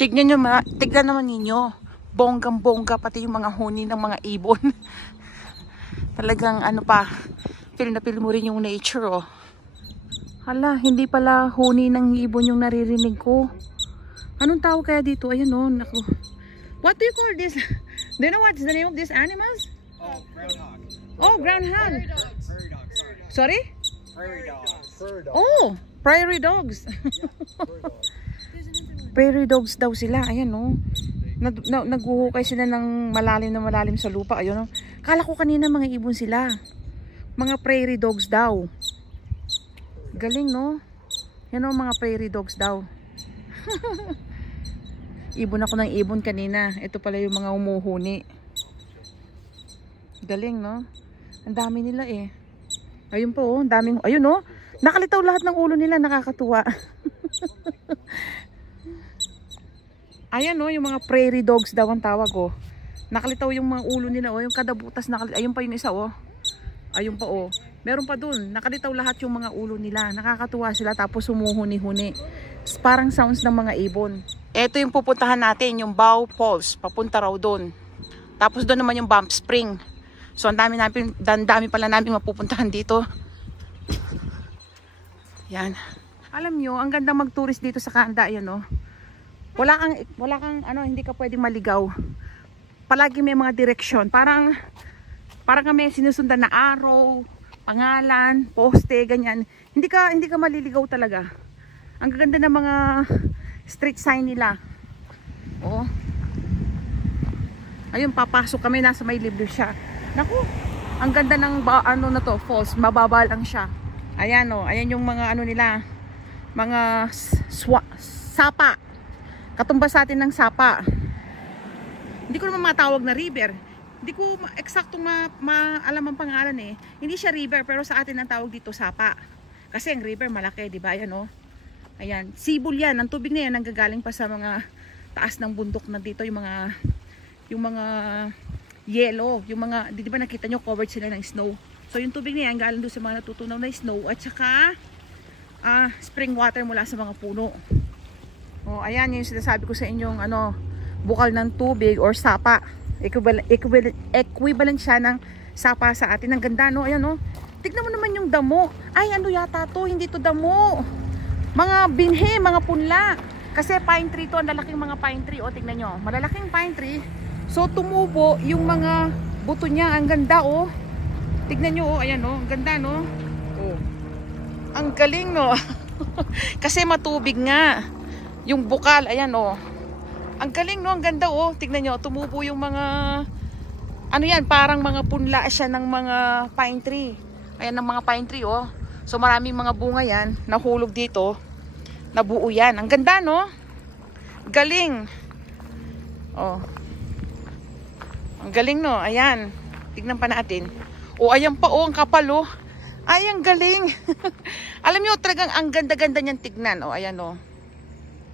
tignan naman ninyo. Bonggang-bongga pati yung mga huni ng mga ibon. Talagang ano pa, feel na feel mo rin yung nature, oh. Hala, hindi pala huni ng ibon yung naririnig ko. Anong tawag kaya dito? Ayun, oh, naku. What do you call this? Do you know what's the name of these animals? Oh, groundhog. Oh, groundhog. Prairie dogs. Prairie dogs, sorry. Sorry? Prairie dogs. Prairie dogs. Oh, prairie dogs. Prairie dogs daw sila. Ayan, oh. Naghuhukay sila ng malalim sa lupa. Ayun, oh. Kala ko kanina mga ibon sila. Mga prairie dogs daw. Galing, no? Yan, oh, mga prairie dogs daw. Ibon ako ng ibon kanina. Ito pala yung mga umuhuni. Galing, no? Ang dami nila, eh. Ayun po, oh. Ang daming, ayun, oh. Nakalitaw lahat ng ulo nila. Nakakatuwa. Ayan, oh, yung mga prairie dogs daw ang tawag, oh. Nakalitaw yung mga ulo nila, oh. Yung kada butas, ayun pa yung isa, oh. Ayun pa, oh. Meron pa dun. Nakalitaw lahat yung mga ulo nila. Nakakatuwa sila, tapos humuhuni-huni. Parang sounds ng mga ibon. Ito yung pupuntahan natin, yung Bow Falls. Papunta raw dun. Tapos doon naman yung Bump Spring. So, ang dami pala namin mapupuntahan dito. Yan. Alam nyo, ang ganda mag-tourist dito sa Canada, yan, oh. Wala kang ano, hindi ka pwedeng maligaw. Palagi may mga direksyon. Parang kami sinusundan na arrow, pangalan, poste, ganyan. Hindi ka maliligaw talaga. Ang gaganda ng mga street sign nila. Oh. Ayun, papasok kami, nasa may libre siya. Naku, ang ganda ng ano na to, falls. Mababa lang siya. Ayan, oh. Ayan yung mga ano nila. Mga sapa. Katumbas sa atin ng sapa. Hindi ko naman matawag na river. Hindi ko eksaktong alam ang pangalan, eh. Hindi siya river, pero sa atin ang tawag dito sapa. Kasi ang river malaki, di ba? Ayan, oh. Ayan, sibol yan. Ang tubig na yan nanggagaling pa sa mga taas ng bundok na dito, yung mga yellow, yung mga, di ba nakita nyo, covered sila ng snow. So yung tubig na yan galing doon sa mga natutunaw na snow at saka spring water mula sa mga puno. Oh, ayan yung sinasabi ko sa inyong ano, bukal ng tubig or sapa. Equivalent siya ng sapa sa atin. Ang ganda, no? Ayan, no? Tignan mo naman yung damo. Ay, ano yata to? Hindi to damo. Mga binhe, mga punla. Kasi pine tree to, ang lalaking mga pine tree. O, tignan nyo. Malalaking pine tree. So, tumubo yung mga buto niya. Ang ganda, oh. Tignan nyo, oh. Ayan, oh. Ang ganda, no? Oh. Ang galing, no? Kasi matubig nga. Yung bukal, ayan, oh. Ang galing, no? Ang ganda, oh. Tignan nyo, tumubo yung mga ano yan, parang mga punla siya ng mga pine tree. Ayan, ng mga pine tree, oh. So, maraming mga bunga yan. Nahulog dito. Nabuo yan. Ang ganda, no? Galing. Oh. Ang galing, no? Ayan. Tignan pa natin. Oh, ayan pa, oh. Ang kapal, oh. Ay, ang galing. Alam nyo, talagang ang ganda-ganda niyan tignan. Oh, ayan, oh.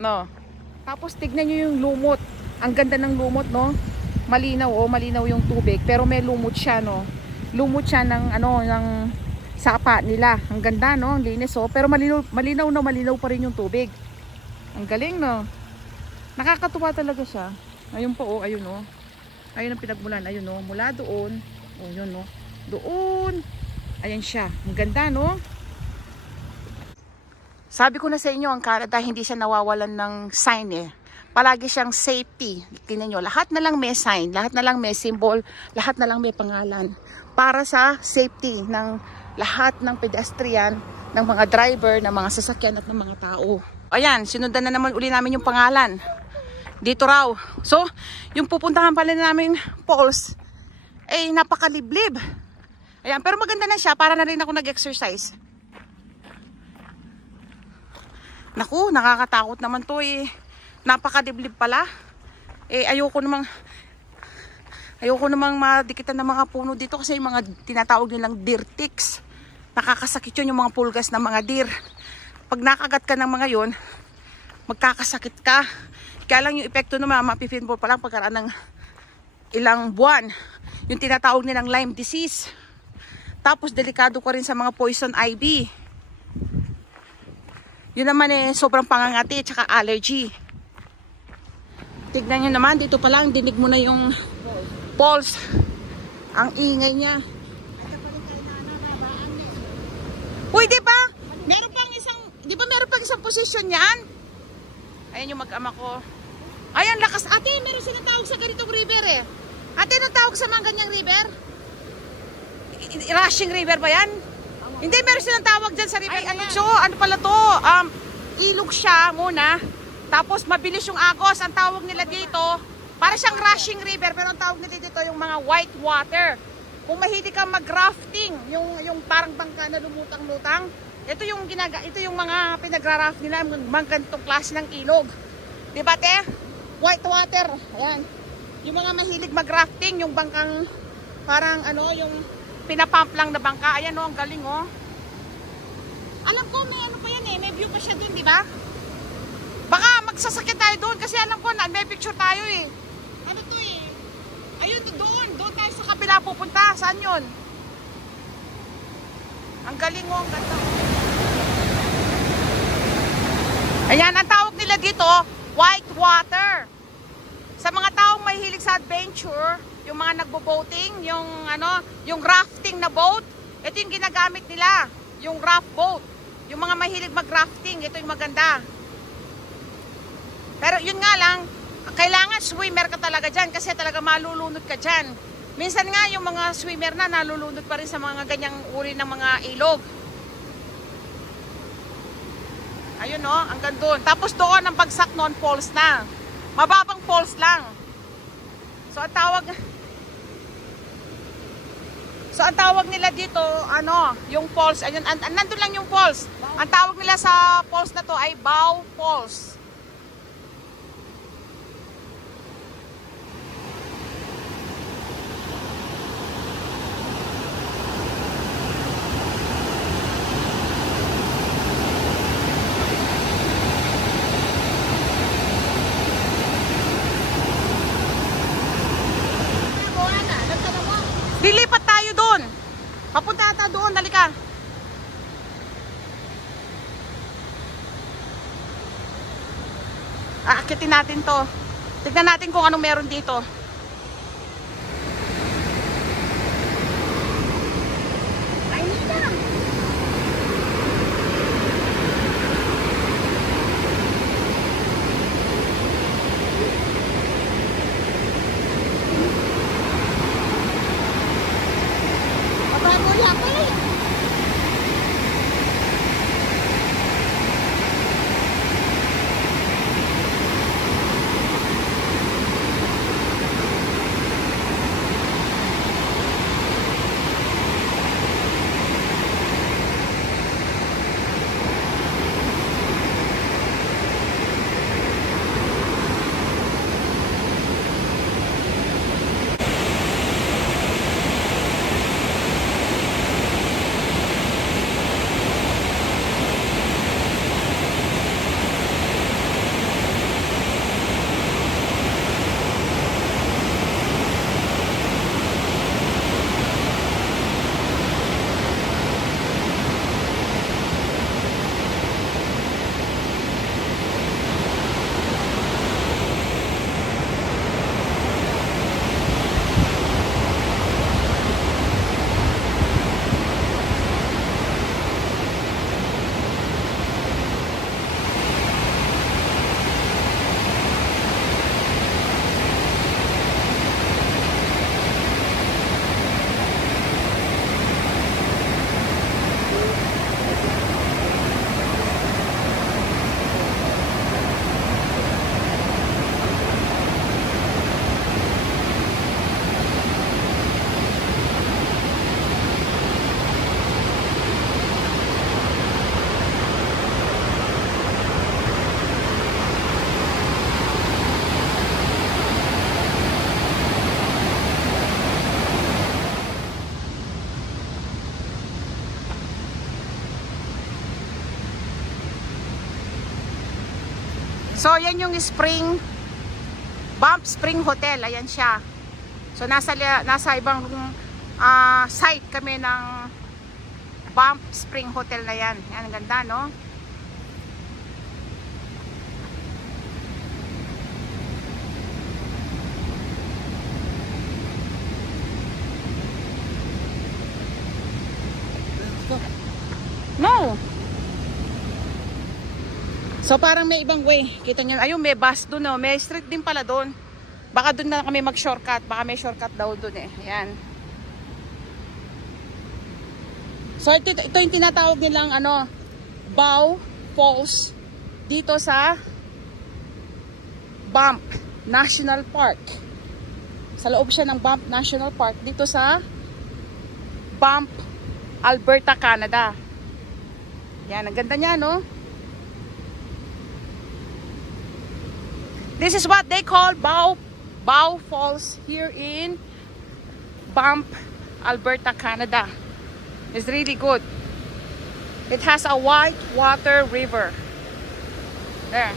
No. Tapos tignan nyo yung lumot. Ang ganda ng lumot, no? Malinaw, oh, malinaw yung tubig, pero may lumot siya, no? Lumot siya ng ano, ng sapa nila. Ang ganda, no? Ang linis, oh. Pero malinaw pa rin yung tubig. Ang galing, no? Nakakatuwa talaga siya. Ayun po, oh, ayun, oh. Ayun ang pinagmulan, ayun, oh. Mula doon, oh, yun, no? Doon. Ayan siya. Ang ganda, no? Sabi ko na sa inyo, ang Canada hindi siya nawawalan ng sign, eh. Palagi siyang safety. Tingnan nyo, lahat na lang may sign, lahat na lang may symbol, lahat na lang may pangalan. Para sa safety ng lahat ng pedestrian, ng mga driver, ng mga sasakyan at ng mga tao. Ayan, sinundan na naman uli namin yung pangalan. Dito raw. So, yung pupuntahan pala namin falls, eh, napakaliblib. Ayan, pero maganda na siya. Para na rin ako nag-exercise. Naku, nakakatakot naman to, eh. Napakadiblib pala. Eh, ayoko namang madikitan ng mga puno dito kasi yung mga tinatawag nilang deer ticks. Nakakasakit yun, yung mga pulgas ng mga deer. Pag nakagat ka ng mga yun, magkakasakit ka. Kaya lang yung epekto naman, mapipinball pa lang pagkaraan ng ilang buwan. Yung tinatawag nilang Lyme disease. Tapos delikado ka rin sa mga poison ivy. Yun naman, eh, sobrang pangangati at saka allergy. Tignan nyo naman, dito pa lang, dinig mo na yung falls. Ang ingay niya. Uy, di ba? Meron pang isang, di ba meron pang isang position yan? Ayan yung mag-ama ko. Ayan, lakas. Ate, meron silang tawag sa ganitong river eh. Ate, anong tawag sa mga ganyang river? Rushing river ba yan? Hindi, meron silang tawag dyan sa river. So, ano pala to? Ilog siya muna. Tapos, mabilis yung agos. Ang tawag nila dito, para siyang rushing river, pero ang tawag nila dito yung mga white water. Kung mahilig ka mag-rafting, yung parang bangka na lumutang-lutang, ito yung mga pinagra-raft nila, mga ganitong klase ng ilog. Diba, te? White water. Ayan. Yung mga mahilig mag-rafting, yung bangkang parang ano, yung pinapump lang na bangka. Ayan o, ang galing o. Alam ko, may ano pa yan eh, may view pa siya dun, diba? Baka magsasakit tayo doon kasi alam ko na may picture tayo eh. Ano to eh? Ayun, doon tayo sa kabila pupunta. Saan yun? Ang galing mo, ang ganda. Ayan, ang tawag nila dito, white water. Sa mga taong may hilig sa adventure, yung mga nagbo-boating, yung rafting na boat, ito yung ginagamit nila, yung raft boat. Yung mga mahilig mag-rafting, ito yung maganda. Pero yun nga lang, kailangan swimmer ka talaga dyan kasi talaga malulunod ka dyan. Minsan nga yung mga swimmer na nalulunod pa rin sa mga ganyang uri ng mga ilog. Ayun o, hanggang doon. Tapos doon ang bagsak noon, falls na. Mababang falls lang. So ang tawag nila dito, yung falls, ayun, nandun lang yung falls. Ang tawag nila sa falls na to ay Bow Falls. Lilipat tayo doon. Papunta ata doon, halika. Aakitin natin to. Tignan natin kung anong meron dito. So, yan yung Banff Spring Hotel. Ayan siya. So, nasa ibang site kami ng Banff Spring Hotel na yan. Yan, ang ganda, no? So parang may ibang way. Kita niyo, ayun may bus doon, oh. May street din pala doon. Baka doon na kami mag-shortcut. Baka may shortcut daw doon eh. Ayan. So ito yung tinatawag nilang ano, Bow Falls dito sa Banff National Park. Sa loob siya ng Banff National Park dito sa Banff, Alberta, Canada. Yan, ang ganda niya, no? This is what they call Bow Falls here in Banff, Alberta, Canada. It's really good. It has a white water river. There.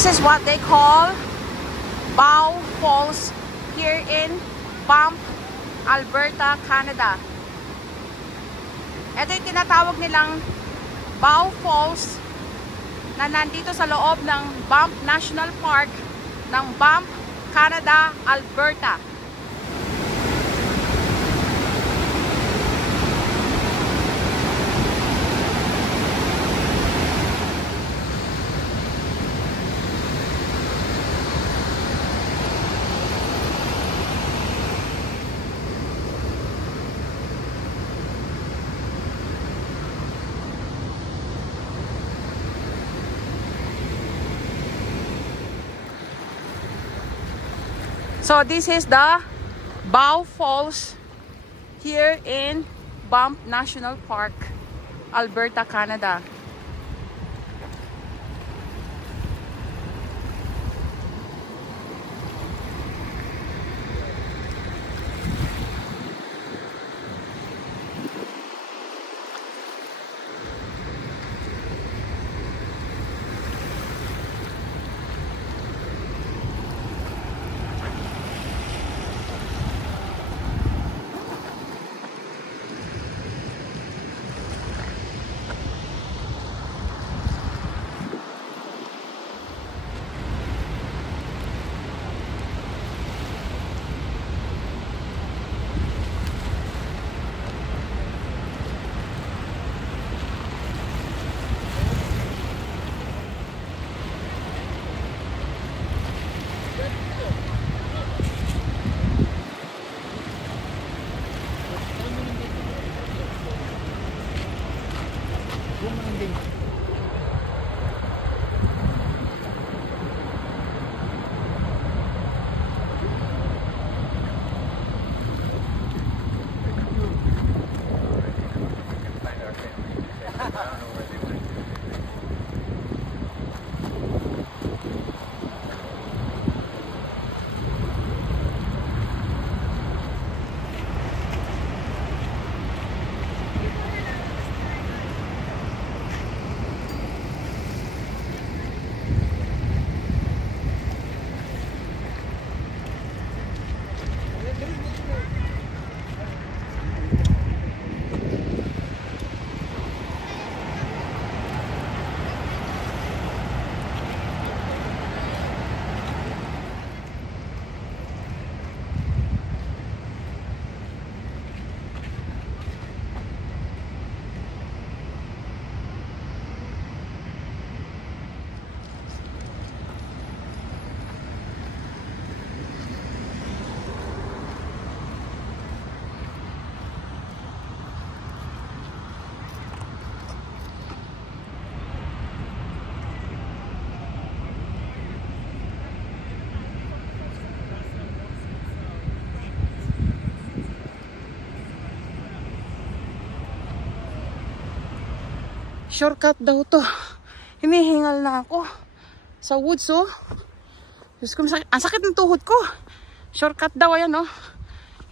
This is what they call Bow Falls here in Banff, Alberta, Canada. Ito yung tinatawag nilang Bow Falls na nandito sa loob ng Banff National Park ng Banff, Canada, Alberta. So this is the Bow Falls here in Banff National Park, Alberta, Canada. Shortcut daw to. Hinihingal na ako. Sa woods, oh. Diyos ko, ang sakit ng tuhod ko. Shortcut daw, ayan, oh.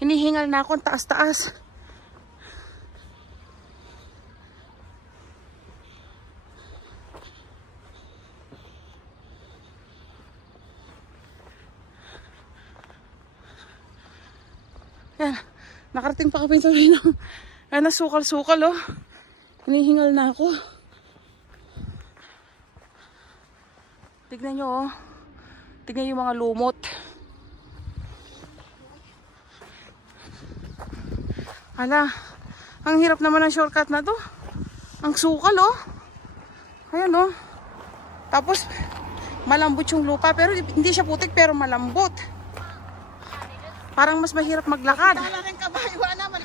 Hinihingal na ako, taas-taas. Ayan, nakarating pa kami sa Rino. Ayan, nasukal-sukal, oh. Hinihingal na ako. Tignan nyo, oh. Tignan yung mga lumot. Ala, ang hirap naman ng shortcut na to. Ang sukal, oh. Ayan, oh. Tapos, malambot yung lupa. Pero hindi siya putik, pero malambot. Parang mas mahirap maglakad. Tala rin kabayo naman.